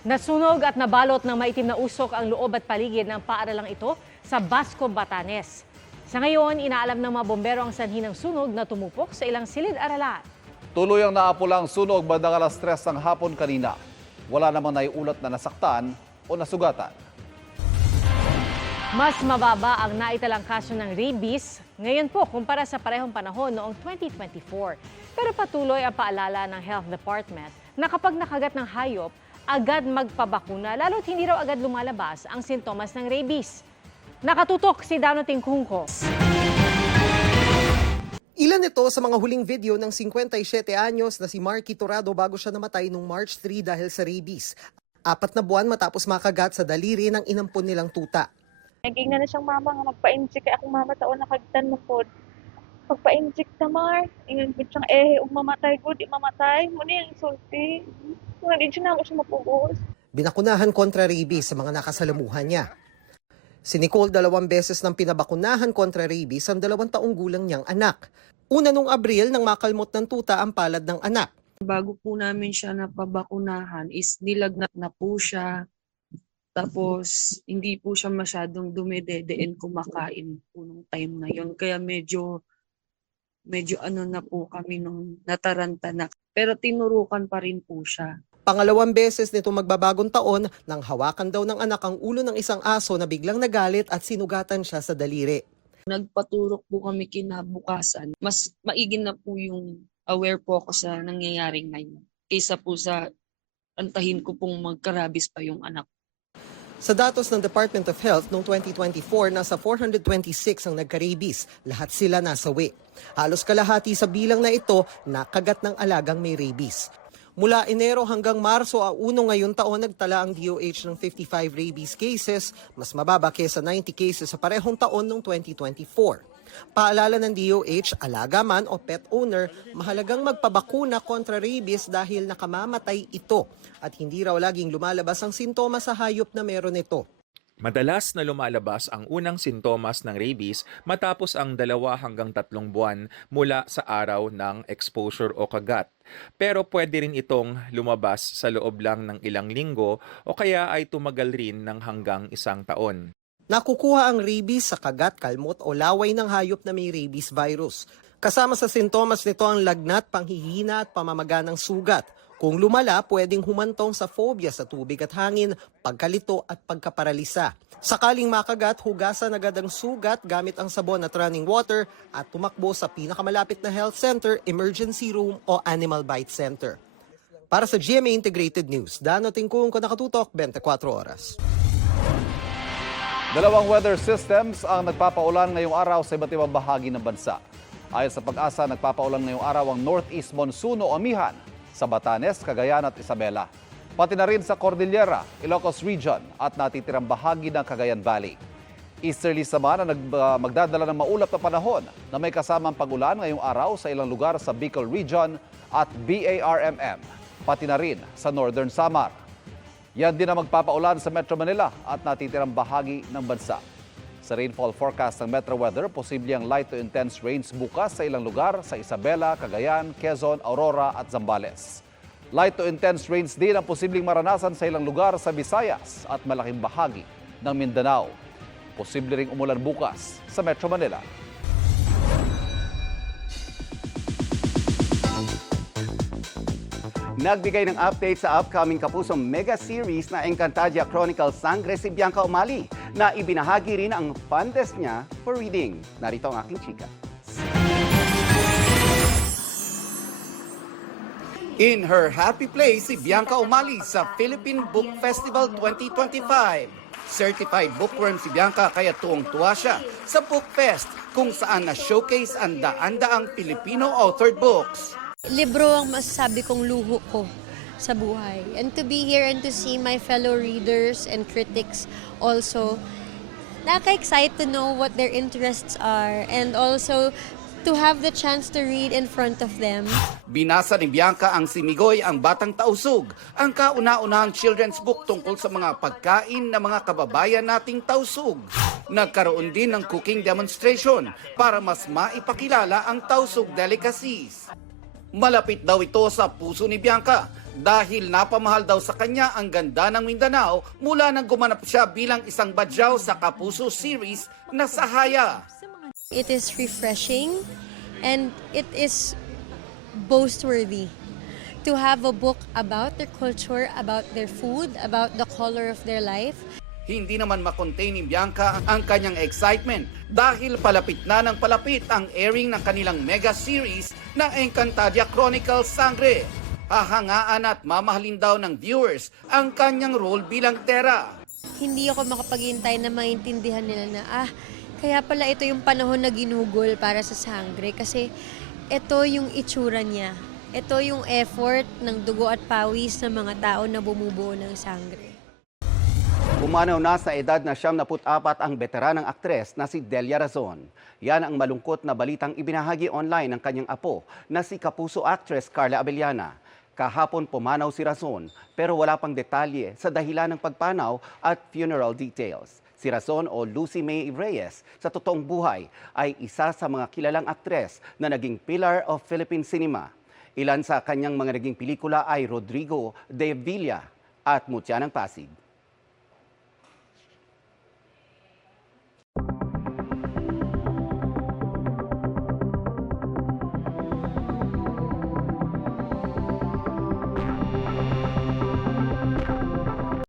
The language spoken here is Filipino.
Nasunog at nabalot ng maitim na usok ang loob at paligid ng paaralang ito sa Basco, Batanes. Sa ngayon, inaalam ng mga bombero ang sanhi ng sunog na tumupok sa ilang silid-aralan. Tuluyang naapulang sunog bandang alas 3 ng hapon kanina. Wala namang naiulat na nasaktan o nasugatan. Mas mababa ang naitalang kaso ng rabies ngayon po kumpara sa parehong panahon noong 2024. Pero patuloy ang paalala ng Health Department na kapag nakagat ng hayop, agad magpabakuna lalo't hindi raw agad lumalabas ang sintomas ng rabies. Nakatutok si Dano Tingkungko. Ilan ito sa mga huling video ng 57 anyos na si Marky Torrado bago siya namatay noong March 3 dahil sa rabies. 4 na buwan matapos makagat sa daliri ng inampon nilang tuta. Naging na siyang mama nga magpa-inject kay akong mama taon nakagtan mo pod. Pagpa-inject ta mar, ingon gud siyang mamatay gud, mamatay mo ni ang sulti. Wala din siya na ako siya mapugos. Binakunahan kontra rabies sa mga nakasalamuhan niya. Si Nicole 2 beses nang pinabakunahan kontra rabies ang 2 taong gulang niyang anak. Una nung Abril nang makalmot ng tuta ang palad ng anak. Bago po namin siya napabakunahan is nilagnat na po siya. Tapos hindi po siya masyadong dumededeen kumakain po nung time na yon. Kaya medyo ano na po kami nung nataranta na. Pero tinurukan pa rin po siya. Pangalawang beses nito magbabagong taon nang hawakan daw ng anak ang ulo ng isang aso na biglang nagalit at sinugatan siya sa daliri. Nagpaturok po kami kinabukasan. Mas maigi na po yung aware po ako sa nangyayari ngayon. Kaysa po sa antahin ko pong magkarabis pa yung anak. Sa datos ng Department of Health noong 2024, nasa 426 ang nagka-rabies. Lahat sila nasawi. Halos kalahati sa bilang na ito nakagat ng alagang may rabies. Mula Enero hanggang Marso, ngayon taon nagtala ang DOH ng 55 rabies cases, mas mababa kaysa 90 cases sa parehong taon noong 2024. Paalala ng DOH, alaga man o pet owner, mahalagang magpabakuna kontra rabies dahil nakamamatay ito at hindi raw laging lumalabas ang sintomas sa hayop na meron ito. Madalas na lumalabas ang unang sintomas ng rabies matapos ang 2 hanggang 3 buwan mula sa araw ng exposure o kagat. Pero pwede rin itong lumabas sa loob lang ng ilang linggo o kaya ay tumagal rin ng hanggang 1 taon. Nakukuha ang rabies sa kagat, kalmot o laway ng hayop na may rabies virus. Kasama sa sintomas nito ang lagnat, panghihina at pamamaga ng sugat. Kung lumala, pwedeng humantong sa phobia sa tubig at hangin, pagkalito at pagkaparalisa. Sakaling makagat, hugasan agad ang sugat gamit ang sabon at running water at tumakbo sa pinakamalapit na health center, emergency room o animal bite center. Para sa GMA Integrated News, Dano Tingkungko, nakatutok 24 oras. Dalawang weather systems ang nagpapaulan ngayong araw sa iba't ibang bahagi ng bansa. Ayon sa Pag-asa, nagpapaulan ngayong araw ang Northeast Monsoon o Amihan sa Batanes, Cagayan at Isabela. Pati na rin sa Cordillera, Ilocos Region at natitirang bahagi ng Cagayan Valley. Easterly naman ang magdadala ng maulap na panahon na may kasamang pag-ulan ngayong araw sa ilang lugar sa Bicol Region at BARMM, pati na rin sa Northern Samar. Yan din ang magpapaulan sa Metro Manila at natitirang bahagi ng bansa. Sa rainfall forecast ng Metro Weather, posible ang light to intense rains bukas sa ilang lugar sa Isabela, Cagayan, Quezon, Aurora at Zambales. Light to intense rains din ang posibleng maranasan sa ilang lugar sa Visayas at malaking bahagi ng Mindanao. Posible ring umulan bukas sa Metro Manila. Nagbigay ng update sa upcoming Kapusong mega series na Encantadia Chronicles Sangre si Bianca Umali na ibinahagi rin ang fondness niya for reading. Narito ang aking chika. In her happy place si Bianca Umali sa Philippine Book Festival 2025. Certified bookworm si Bianca kaya tuwang-tuwa siya sa Book Fest kung saan na-showcase ang daan-daang Filipino authored books. Libro ang masasabi kong luho ko sa buhay. And to be here and to see my fellow readers and critics also, nakaka-excite to know what their interests are and also to have the chance to read in front of them. Binasa ni Bianca ang Simigoy ang Batang Tausug, ang kauna-unahang children's book tungkol sa mga pagkain ng mga kababayan nating Tausug. Nagkaroon din ng cooking demonstration para mas maipakilala ang Tausug delicacies. Malapit daw ito sa puso ni Bianca dahil napamahal daw sa kanya ang ganda ng Mindanao mula nang gumanap siya bilang isang badyaw sa Kapuso series na Sahaya. It is refreshing and it is boastworthy to have a book about their culture, about their food, about the color of their life. Hindi naman makontain ni Bianca ang kanyang excitement dahil palapit na ng palapit ang airing ng kanilang mega series na Encantadia Chronicles Sangre. Hahangaan at mamahalin daw ng viewers ang kanyang role bilang Tera. Hindi ako makapaghintay na maintindihan nila na, kaya pala ito yung panahon na ginugol para sa Sangre kasi ito yung itsura niya. Ito yung effort ng dugo at pawis ng mga tao na bumubuo ng Sangre. Pumanaw na sa edad na 74 ang veteranang aktres na si Delia Razon. Yan ang malungkot na balitang ibinahagi online ng kanyang apo na si Kapuso actress Carla Abellana. Kahapon pumanaw si Razon pero wala pang detalye sa dahilan ng pagpanaw at funeral details. Si Razon o Lucy May Reyes sa totoong buhay ay isa sa mga kilalang aktres na naging pillar of Philippine cinema. Ilan sa kanyang mga naging pelikula ay Rodrigo de Villa at Mutya ng Pasig.